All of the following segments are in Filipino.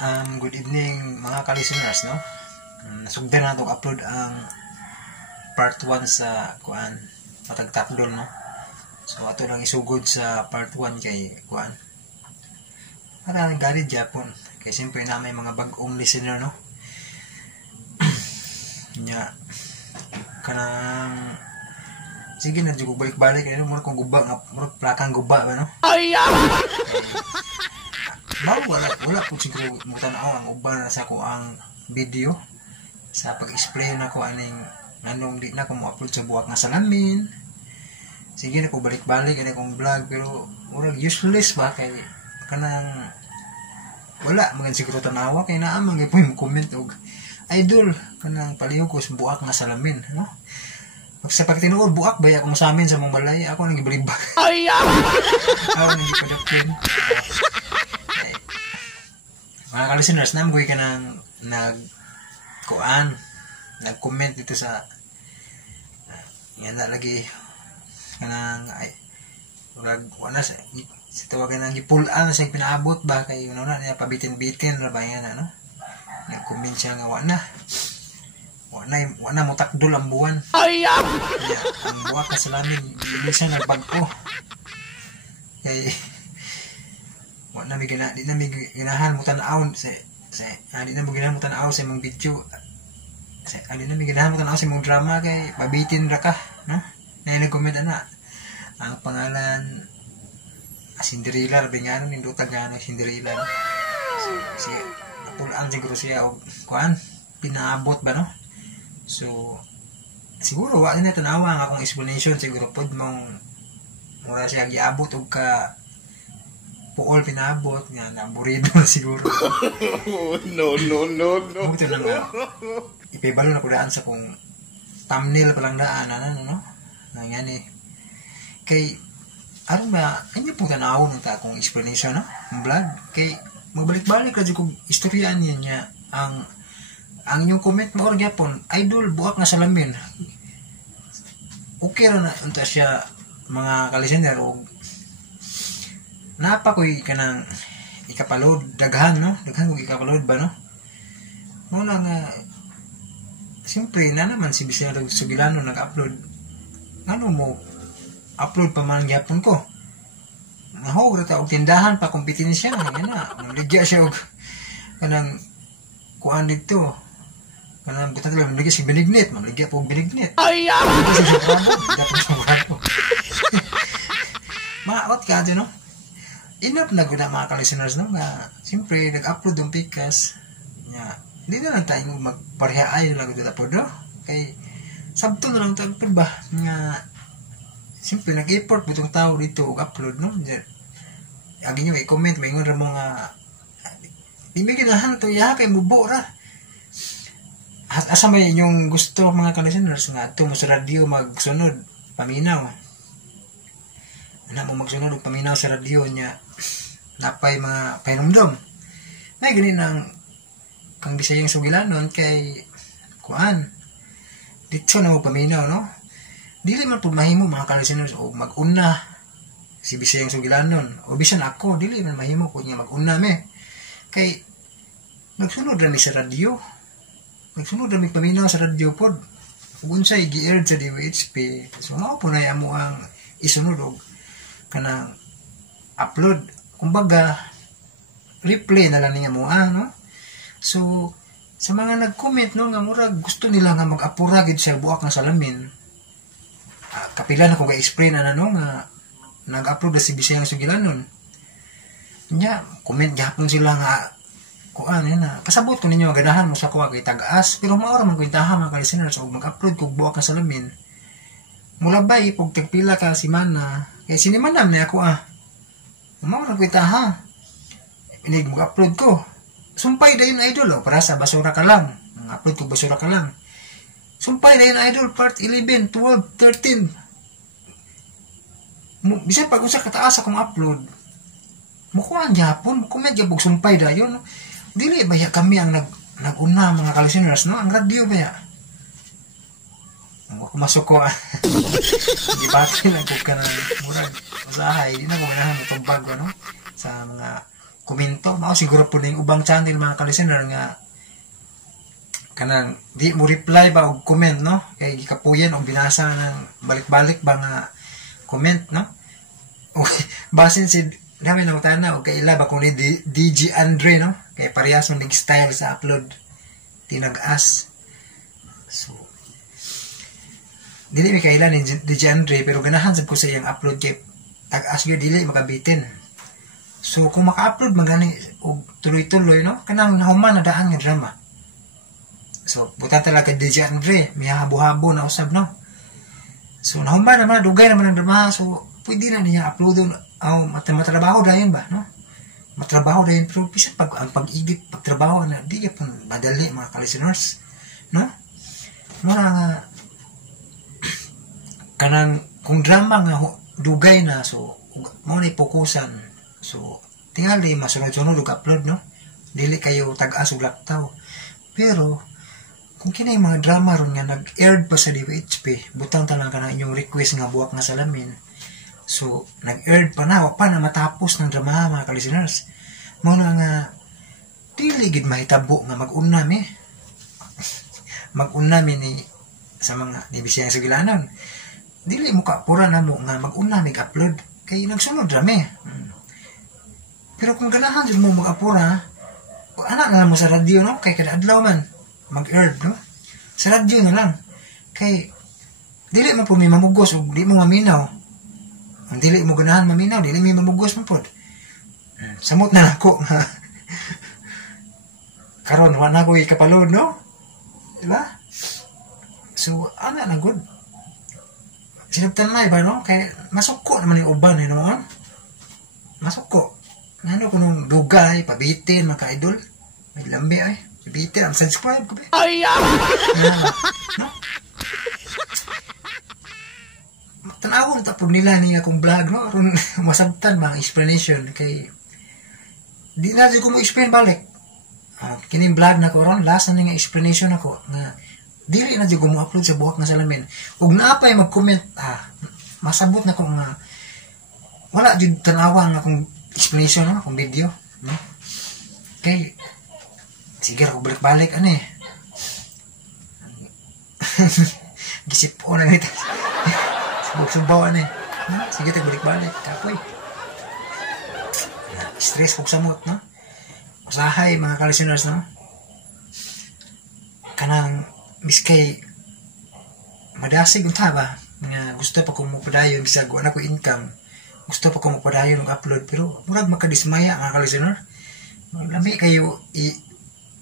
Good evening mga ka-listeners, no? Nasugdan na itong upload ang part 1 sa kuan matag tatlo, no? So ato lang isugod sa part 1 kay kuan para garid Japon kay siyempre na may mga bagong listener, no? Nya kanang sige na jugo balik-balik ano mo kung guba nga mo plakang guba ba, no? Ay wala po siguro mo tanaw ang uban sa ko ang video sa pag-explain ako aning anong di na ko mo upload sa buwak nga salamin. Sige na ko balik-balik ani kong vlog pero murag useless ba kay kanang wala magan siguro tanawa kay naa man gyud mo comment og idol kanang paliw ko sa buwak nga salamin, no? Sa pagtinuod buwak baya kung sa amin sa mong balay ako nang gibalibag. ay Ako nang gipadapin. Mga ka-listeners, naman ka nang nag-comment dito sa yan na lagi kanang ay wala sa tawagan ng ipulan sa pinaabot ba kay ano na niya pabitin-bitin na ba yan, ano? Nag-comment siya nga wala mo takdol ang buwan. ay Kaya, ang buwak na salamin hindi siya nagbago kay di na mi ginahan mo tan-aw di na mo ginahan mo tan-aw sa imong video di na mi ginahan mo tan-aw sa imong drama kay pabitin ra ka, no? Na nag-comment ana ang pangalan Cinderella bingano nindutag nga Cinderella, no? Si napulaan siguro siya og kuan pinaabot ba, no? So siguro wa na tan-awa ang akong explanation siguro pod mong mura siya giabot og ka puol pinabot nga naburido na siguro. no. Buto na nga. Ipibalo na ko daan sa kung thumbnail pa lang daan, ano, no? Nangyyan eh. Kay, aron ba, ano po tanawon ng takong explanation, no? Ang vlog. Kay, magbalik-balik ka kung istoryaan yan niya. Ang yung comment mo, Japon, idol, buwak na salamin. Okay rin na, unta siya, mga kalisener, o napa ko'y kanang ikapaload daghan, no? Daghan ko ikapaload ba, no? Muna nga siyempre na naman si Bisaya Sugilano nag-upload. Ano mo upload pa man gyapon ko. Nahog ra ta og tindahan pa kompetensya nga na. Maligya siya og kanang kuan dito. Kanang buta lang maligya si binignit, maligya po og binignit. ay Maot ka dyan, no? Enough na guna mga ka-listeners, no? Nga, siyempre, nag-upload yung pikas. Nga, hindi na lang tayo magparehaay na lang ito upload, no? Kay, sabto na lang ito upload ba? Nga, siyempre, nag-effort po itong tao dito upload, no? Agi nyo, i-comment, maingon ra mo nga, di may ginahan ito, yaha kay mubo ra. Asa may inyong gusto mga ka-listeners nga, ito mo sa radio magsunod, paminaw. Anak mo magsunod og paminaw sa radyo niya napay mga pahinumdom na ganin ang kang Bisayang Sugilanon kay kuan dito na mo paminaw, no? Dili man pud mahimo mga ka-listeners o mag-una si Bisayang Sugilanon o bisan ako dili man mahimo pud niya mag-una me kay nagsunod ra mi sa radyo, nagsunod ra mi paminaw sa radyo pod ug unsay gi-aired sa DWHP. So mao po na amo ang isunod og kanang upload, kumbaga replay na lang niya mo, no? So sa mga nag-comment, no, nga murag gusto nila nga mag-apura gid sa buwak nga salamin, kapila na ko ga-explain na, no, nga nag-upload na si Bisayang Sugilanon nya comment gihapon sila nga kuan na pasabot ko ninyo ganahan mo sa kuha kay tagaas pero maora man kwentahan mga ka-listeners og mag-upload kog buwak nga salamin mulabay pag tagpila ka si Mana kay sinimanam na ako mao nagkwita ha inig mag-upload ko sumpay dayon idol para sa basura ka lang upload ko basura ka lang sumpay dayon idol part 11, 12, 13 bisan pag usa ka taas akong upload mukuha ang Japon comment gyapon sumpay dayon, no? Dili baya kami ang nag-una mga ka-listeners, no? Ang radio baya masuk ko gibati lang ko ka ng murag usahay di na ko ganahan mo itong bago, no? Sa mga komento. Mao siguro po ning ubang channel mga ka-listener nga kanang di mo reply ba og comment, no? Kay gikapuyan og binasa ng balik-balik ba nga comment, no? O basin si dami nang tanaw kay ila ba kung ni DJ Andre, no? Kay parehas man ning style sa upload tinag-as. So dili mi kailan ni DJ Andre pero ganahan sab ko sa iyang upload kay tag-as gyud dili makabitin. So kung maka-upload magani og tuloy-tuloy, no? Kanang nahuman na daan nga drama. So buta talaga DJ Andre, miya habo-habo na usab, no? So nahuman naman dugay naman ang drama, so pwede na niya uploadon matrabaho dayon ba, no? Matrabaho dayon pero bisan pag ang pag-edit, pagtrabaho na di gyud madali mga ka-listeners, no? Mga kanang kung drama nga dugay na, so mo ni fokusan. So tingali masunod-sunod og upload, no? Dili kayo tag-as og laktaw. Pero kung kinay mga drama ron nga nag-aired pa sa DWHP, butang talang ka na inyong request nga buwak nga salamin. So nag-aired pa na, wag pa na matapos ng drama mga ka-listeners. Muna nga dili gid mahitabo nga mag-unami. Mag-unami ni sa mga dibisyan sa gilanon. Dili mo kapura na mo nga mag-unami upload kay nagsunod rami. Pero kung ganahan jud mo mag-apura, ana na mo sa radyo, no? Kay kada adlaw man mag-aired, no? Sa radyo na lang. Kay dili mo po may mamugos o di mo maminaw. Ang dili mo ganahan maminaw, dili may mamugos mo pod. Samot na ako nga karon wa na ko ikapalod, no? Diba? So ana na good. Sinabtan na iba, no? Kay masuko naman yung uban, no? Masuko. Ano ko nung dugay, pabitin, mga idol. May lambi ay. Pabitin, ang subscribe ko ba? Ay! No? Tanawon tapos nila niya akong vlog, no? Ron masabtan mga explanation. Kay di na ko mo explain balik. Kining vlog na ko ron, last na nga explanation ako. Nga, dili na ko mo upload sa buhak na salamin. Ug naapay mag-comment, masabot na ko nga wala jud tanawa nga akong explanation, no? Akong video, no? Kay sige ako balik-balik ani. Gisip ko na nito. Subaw ani. Sige tag balik-balik kapoy. Stress ko sa mot, no? Usahay mga ka-listeners, no? Kanang miskay madasig unta ba nga gusto pa kong mupadayon bisag wala ko income, gusto pa kong mupadayon ng upload pero murag makadismaya mga ka-listener. Lami kayo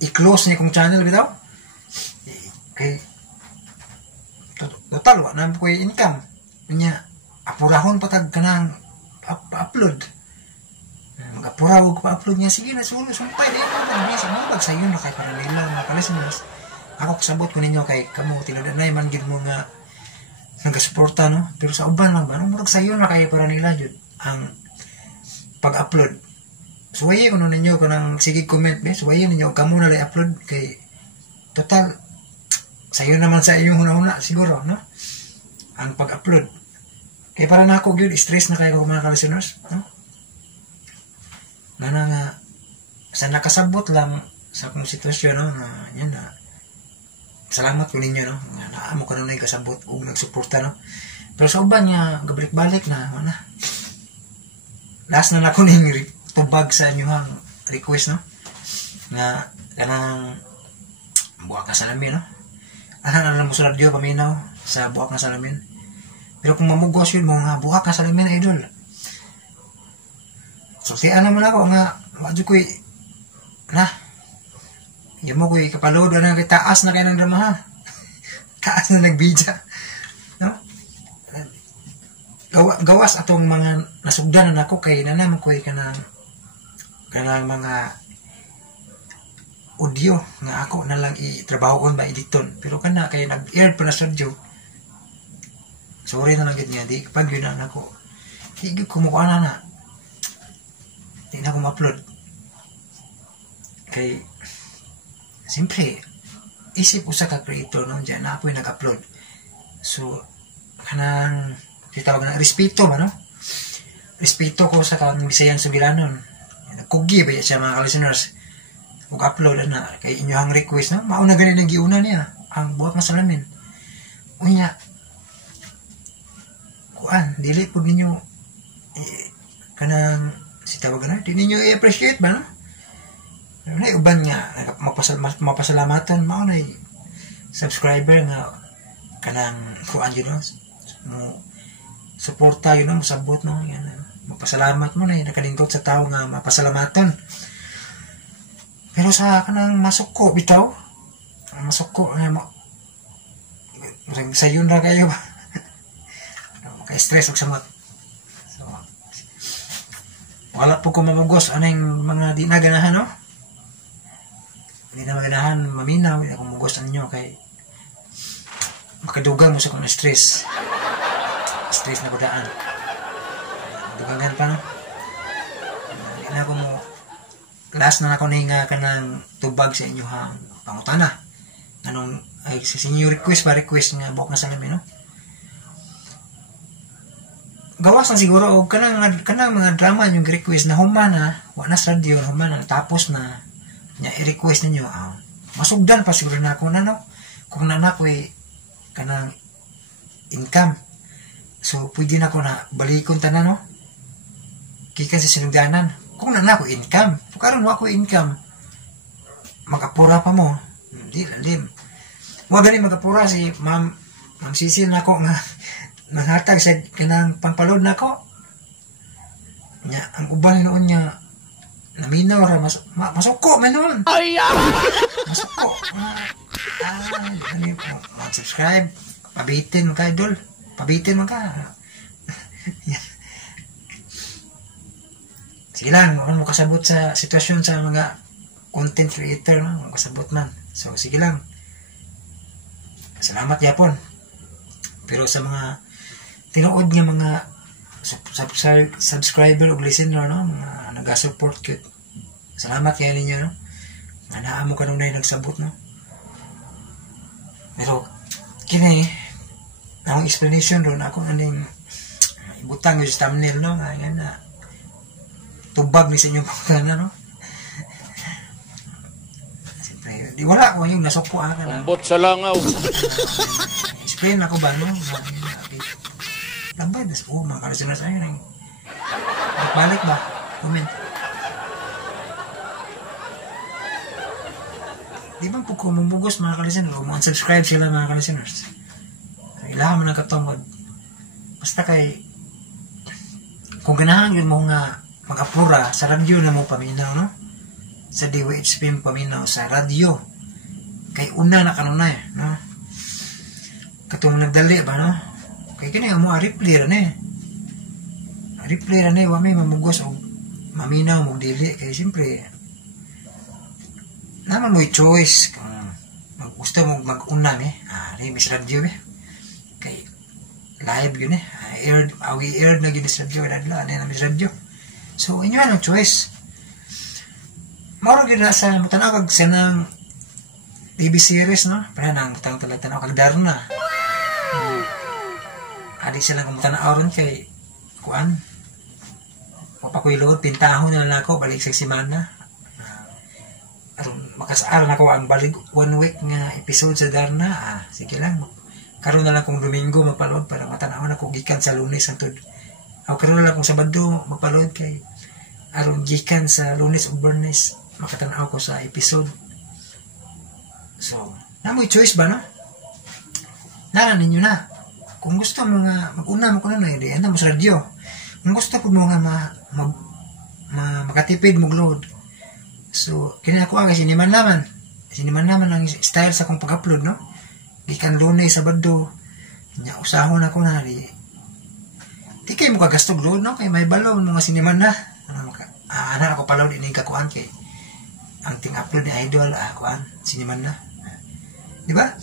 i-close niya kong channel bitaw kay total wa na ko income niya, apurahon patag kanang upload mag-apura ko pa-upload niya. Sige na sumpay na ito sa mga bagsayo na kay para nila mga ka-listeners. Ako kasabot ko ninyo kay kamo tinudanay man gid mo nga nagasuporta, no? Pero sa uban lang ba no murag sayo na kay para nila jud ang pag-upload. Suwaye ko ninyo kanang sige comment be, suwaye ninyo kamo na lay upload kay total sayo naman sa inyong una-una siguro, no? Ang pag-upload. Kay para na ako gyud stress na kay ko mga ka-listeners, no? Nga sa nakasabot lang sa akong sitwasyon, no? Na yan na salamat ko ninyo, no? Naamo ka na kasabot ug nagsuporta, no? Pero sa uban nga gabalik-balik na wala. Last na nako ning tubag sa inyong request, no? Nga kanang buwak na salamin, no? Ana na mo sa radyo paminaw sa buwak na salamin. Pero kung mamugos yun mo nga buwak na salamin, idol. So siya naman ako nga wadyo ko'y yan mo ko'y kapalood na kay taas na kayo ng drama, ha? Taas na nagbidya, no? Gawas atong mga nasugdanan ako kay nanaman ko'y kanang mga audio nga ako na lang itrabahoon ba editon. Pero kana kay nag-air pa na studio. Sorry na lang gid niya, di pag yun na ako. Higit kumukuha na. Di na ako ma-upload. Kay siyempre, isip usa ka creator, no? Diyan na apoy nag-upload. So, kanang titawag na respeto ba, no? Respeto ko sa kanang Bisayang Sugiranon. Nagkugi ba siya mga ka-listeners? Kung upload na kay inyong request no, mauna ganin ang giuna niya ang buhat nga salamin. Unya kuan dili pud ninyo kanang si tawag na di ninyo i-appreciate ba no? Nay uban nga mapasalamatan mao nay subscriber nga kanang kuan yun no, mo suporta yun no, masabot no, yan mapasalamat mo na nakalingkot sa tao nga mapasalamatan. Pero sa kanang masuko bitaw, masuko na mo sayon ra kayo ba. Kay stress og samot. So wala po ko mamugos aning mga di na ganahan no. Di na maganahan maminaw akong mugos ninyo kay makadugang mo sa kong stress na kudaan dugangan pa no. Hindi na ako mo last na ako nga kanang tubag sa inyo ha pangutana anong ay sa inyo request nga buhok na salamin no. Gawas na siguro og kanang mga drama yung request na humana wa na sa radio humana tapos na nya i-request ninyo masugdan pa siguro na ako na no kung nanak we kanang income. So, pwede na ko na balikon tanan, no? Kikan sa sinugdanan. Kung na ako income. So, karon ako income. Mag-apura pa mo. Hindi, lalim. Huwag galing mag-apura si Ma'am Sisil na ko nga nanghatag sa kanang pangpalod na ko. Nya, ang uban noon niya naminaw ra masuko man noon. Masuko. Mag-subscribe. Pabitin mo ka, idol. Pabitin mo ka. Sige lang, ano mo kasabot sa sitwasyon sa mga content creator, no? Kasabot man. So, sige lang. Salamat yapon. Pero sa mga tinuod nga mga subscriber o listener, no? Mga nag-support ko. Salamat kaya ninyo, no? Nanaan mo ka nung na nagsabot, no? Pero, kini ang explanation ron ako aning ibutang yung thumbnail no nga yan na tubag ni sa inyong pangutana no. Siyempre di wala ko yung nasuko na ambot sa langaw. Explain ako ba no lambay das mga ka-listeners ayun balik ba comment di ba po kumubugos mga ka-listeners o unsubscribe sila mga ka-listeners. Ilahan mo ng katungod. Basta kay kung ganahan yun mo nga mag-apura sa radyo na mo paminaw no? Sa DWHP mo paminaw sa radyo kay una na kanunay no? Katong nagdali ba no? Kay kini mo replay ran replay ran wa may mamugos o maminaw mo dili kay siyempre naman mo choice kung gusto mo mag-una mis radyo kay live yun aired na ginis radyo dadla na mis radyo so inyo ang choice moro gyud na sa mutanaw kag sanang TV series no para nang mutang tanaw kag Darna adi sila kung mutanaw ron kay kuan papakuylod pintahon na lang ako balik sa semana aron makasaaran ako ang balik 1 week nga episode sa Darna sige lang karon na lang kung Domingo magpaload para matanaw na ko gikan sa Lunes hangtod karon na lang kung Sabado magpaload kay aron gikan sa Lunes ug Biyernes makatanaw ko sa episode. So namoy choice ba no nana ninyo na kung gusto mo nga mag-una mo kuno na di ana mo sa radyo kung gusto po mo nga makatipid mo load so kini ako siniman naman ang style sa kong pag-upload no gikan Lunes Sabado nya usahon ako na di kay mo kagastog load no kay may balon mga siniman na ana ako palaw din kakuan kay ang ting upload ni idol kuan siniman na di ba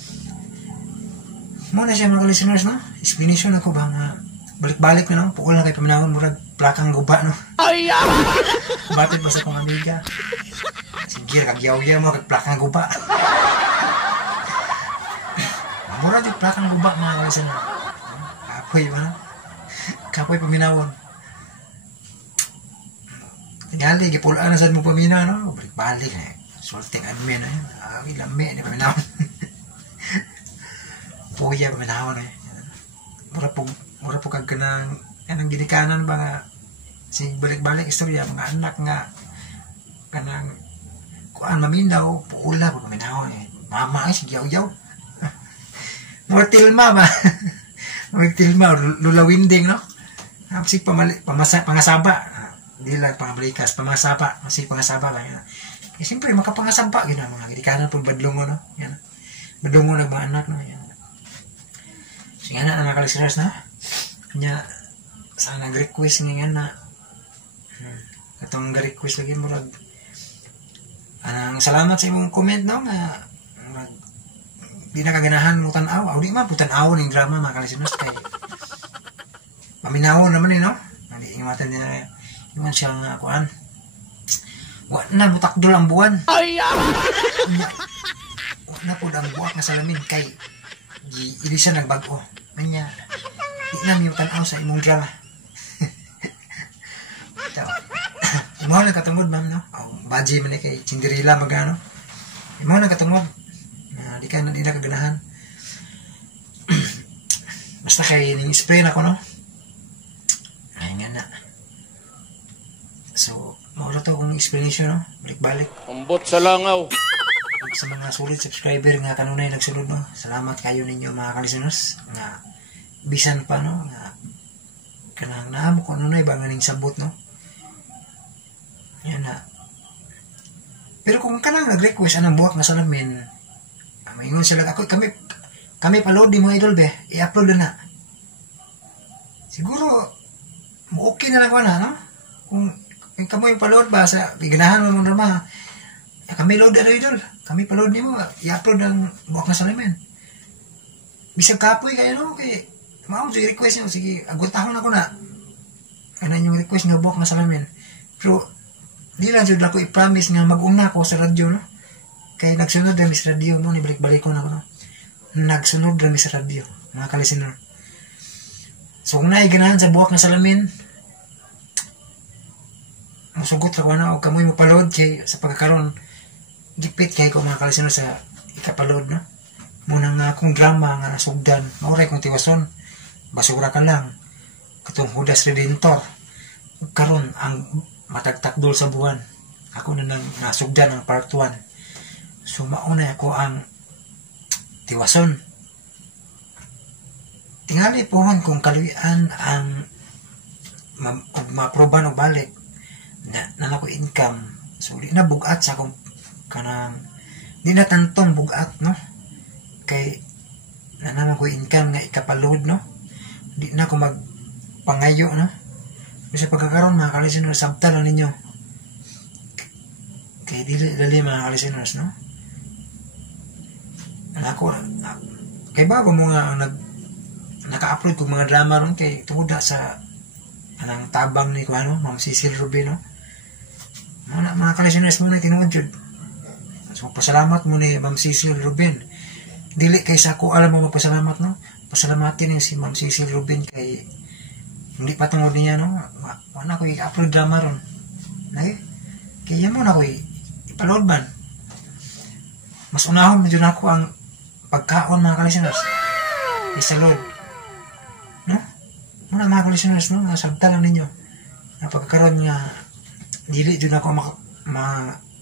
mo na siya mga listeners no explanation ako ba nga balik-balik na no pukol na kay paminawon murag plakang guba no batid ba sa kong amiga sige kagyaw-yaw mo kag plakang guba mura di plakang guba mga listeners kapoy ba kapoy paminawon Tingali, gipulaan na sad mo pamina, no? Balik-balik, eh. Sulting admin, eh. Lami, di paminawan. Puya, paminawan, eh. Mura po kag kanang ginikanan ba nga, si balik-balik istorya, mga anak nga, kanang, kuan maminaw, puula, paminawan, eh. Mama, ay, sigyaw-yaw. Mga tilma ba? Mga tilma, lulawinding, no? Kasi pangasaba. Hindi lang pangabalikas, pamasapa, masih pangasapa lang yan. Eh, siyempre, makapangasapa, yun ang mga gitikanan po, badlungo, no? Yan. Badlungo ng mga anak, no? Yan. So, yan na, mga kalisteners, na? Kanya, saan nag-request ngayon na, itong nag-request lagi mo, anang salamat sa imong comment, no? Nga, di nakaganahan mo tanaw, di man po tanaw ng drama, mga kalisteners, kay, paminawon naman, no? Hindi, ingatan niya, iman siya nga kuan. Wa na mutakdol ang buwan. Ay wa na po ang buwak nga salamin kay ili siya nagbago. Anya di na mi tan-aw sa imong drama. Imo na katungod ma'am no. Baji man kay Cinderella magano. Imo na katungod. Di ka na kaganahan. Basta kay ning spray na ko no. Ay nga na. So, maura to kung explanation, no? Balik-balik. Ambot sa langaw. Sa mga solid subscriber nga kanunay nagsulod, no? Salamat kayo ninyo mga kalisteners. Nga, bisan pa, no? Nga, kanang naamo ko kanunay ba nga ning sabot, no? Yan na. Pero kung kanang nag-request anang buwak na salamin, maingon sila, ako, kami pa-load di mga idol, be. I-upload na. Siguro, okay na lang ko na, no? Kung kamo yung paload ba sa giganahan mo mong drama, kami load na idol, kami paload nimo, i-upload ang buwak na salamin. Bisag kapoy kayo no, kay mao yung request nyo, sige, agutahon ako na. Ano yung request nga buwak na salamin. Pero, di lang sila ko i-promise nga mag-una ako sa radyo, no? Kaya nagsunod rin sa radyo, no? Nibalik-balik ko na ako, no? Nagsunod rin sa radyo, mga kalisinor. So, kung naiganahan sa buwak na salamin, masugot ako na o kamoy mo palod kay sa pagkakaroon gipit kay ko mga kalisinor sa ikapalod no muna nga akong drama nga nasugdan mauray kong tiwason basura ka lang katong Judas Redentor karon ang matagtakdol sa buwan ako na nang nasugdan ang part 1 so mauna ako ang tiwason tingali pohon kung kaluyan ang maproban o balik na ko income so di na bugat sa akong kanang di na tantong bugat no kay na naman ko income nga ikapaload no di na ko magpangayo no kasi pagkakaroon mga kalisteners sabta lang ninyo kay dili mga kalisteners no ako kay bago mo nga naka-upload kong mga drama ron kay tungod sa anang tabang ni kuano Ma'am Cecil Rubin no mga kalisteners mo na tinuod yun. So, pasalamat mo ni Ma'am Cecil Rubin. Dili kay sa ako alam mo magpasalamat, no? Pasalamatin yung si Ma'am Cecil Rubin kay hindi pa tungod niya, no? Wala ko i-upload drama ron. Kaya mo na ko ipaload ban. Mas unahon na dyan ako ang pagkaon mga kalisteners. Isa Lord. No? Muna mga kalisteners, no? Nasabta lang ninyo. Pagkakaroon nga dili dyan ako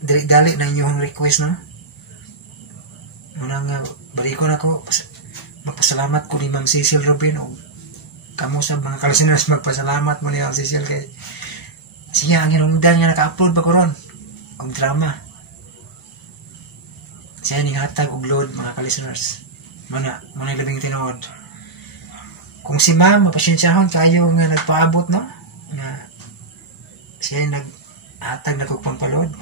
dali na inyong request no muna nga bariko na ko magpasalamat ko ni Ma'am Cecil Rubin o kamo sa mga kalisteners magpasalamat mo ni Ma'am Cecil kay siya ang hinungdan nga naka-upload pa ko ron ang drama siya ning hatag og load mga kalisteners muna labing tinuod kung si Ma'am mapasyensyahan kayo nga nagpaabot no nga siya hatag na kong pampalod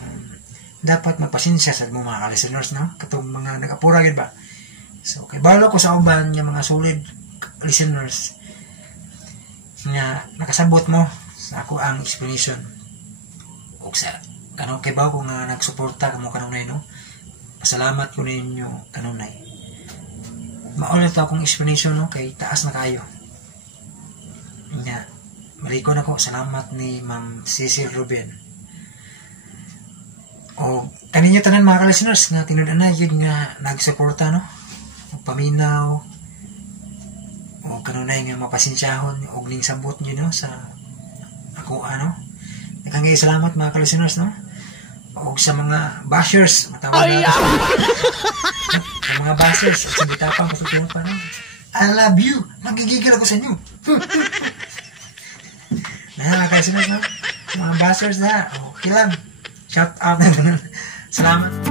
dapat magpasensya sa mga kalisteners no katong mga nag-apura gid ba so kay balo ko sa uban nga mga solid listeners nga nakasabot mo sa ako ang explanation ug sa kanang kay bawo ko nga nagsuporta kamo kanunay no pasalamat ko ninyo kanunay maulit akong explanation no kay taas na kayo nga maliko na ko salamat ni Ma'am Cecil Rubin O kaninyo tanan mga ka-listeners nga tinud-anay yun nga nagsuporta no. O paminaw o kanunay nga mapasensyahon og ning sabot niyo no sa ako ano. Nakangay salamat mga ka-listeners no. O sa mga bashers matawag na sa mga bashers at sa bitapang kasutuhan pa no. I love you. Magigigil ako sa inyo. Mga ka-listeners no. Mga bashers na. Okay lang. Shout out na ganun. Salamat.